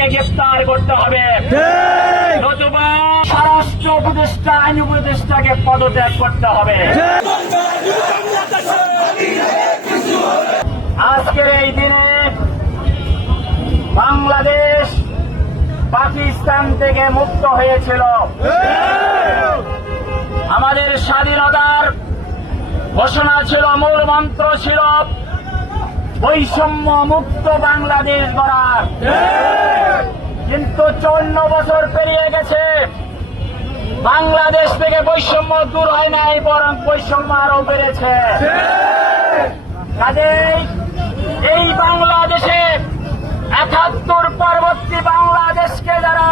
তাদেরকে গ্রেফতার করতে হবে, নতুবা স্বরাষ্ট্র উপদেষ্টা আইন উপদেষ্টাকে পদত্যাগ করতে হবে। আজকের এই দিনে বাংলাদেশ পাকিস্তান থেকে মুক্ত হয়েছিল। আমাদের স্বাধীনতার ঘোষণা ছিল, মূল মন্ত্র ছিল বৈষম্য মুক্ত বাংলাদেশ গড়া। কিন্তু 54 বছর পেরিয়ে গেছে, বাংলাদেশ থেকে বৈষম্য দূর হয় নাই, বরং বৈষম্য আরো বেড়েছে। কাজেই এই বাংলাদেশে ৭১ পরবর্তী বাংলাদেশকে যারা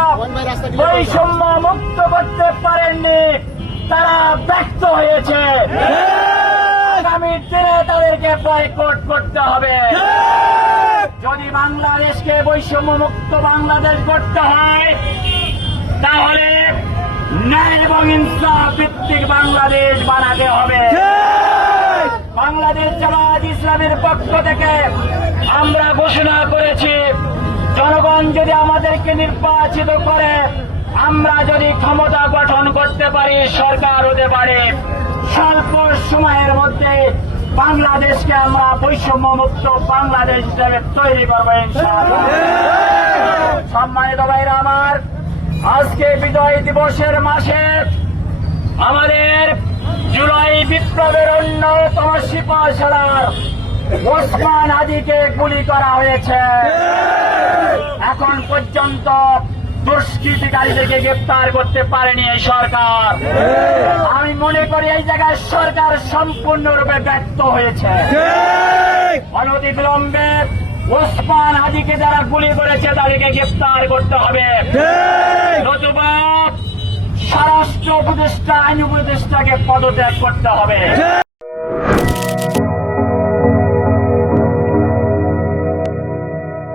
বৈষম্য মুক্ত করতে পারেননি, তারা ব্যর্থ হয়েছে। আগামী দিনে তাদেরকে বয়কট করতে হবে। যদি বাংলাদেশকে বৈষম্য মুক্ত বাংলাদেশ করতে হয়, তাহলে ন্যায় এবং ইনসাফ ভিত্তিক বাংলাদেশ বানাতে হবে। বাংলাদেশ জামায়াত ইসলামের পক্ষ থেকে আমরা ঘোষণা করেছি, জনগণ যদি আমাদেরকে নির্বাচিত করে, আমরা যদি ক্ষমতা গঠন করতে পারি, সরকার হতে পারে, স্বল্প সময়ের মধ্যে বাংলাদেশকে আমরা বৈষম্য মুক্ত বাংলাদেশ হিসেবে তৈরি করবো ইনশাআল্লাহ। সম্মানিত ভাইরা আমার, আজকে বিজয় দিবসের মাসে আমাদের জুলাই বিপ্লবের অন্যতম সিপাহী সালার ওসমান হাদিকে গুলি করা হয়েছে। এখন পর্যন্ত দুষ্কৃতিকারীদেরকে গ্রেফতার করতে পারেনি এই সরকার। আমি মনে করি এই জায়গায় সরকার সম্পূর্ণরূপে ব্যর্থ হয়েছে। অনতিবিলম্বে ওসমান হাদিকে যারা গুলি করেছে তাদেরকে গ্রেফতার করতে হবে, নতুবা স্বরাষ্ট্র উপদেষ্টা আইন উপদেষ্টাকে পদত্যাগ করতে হবে।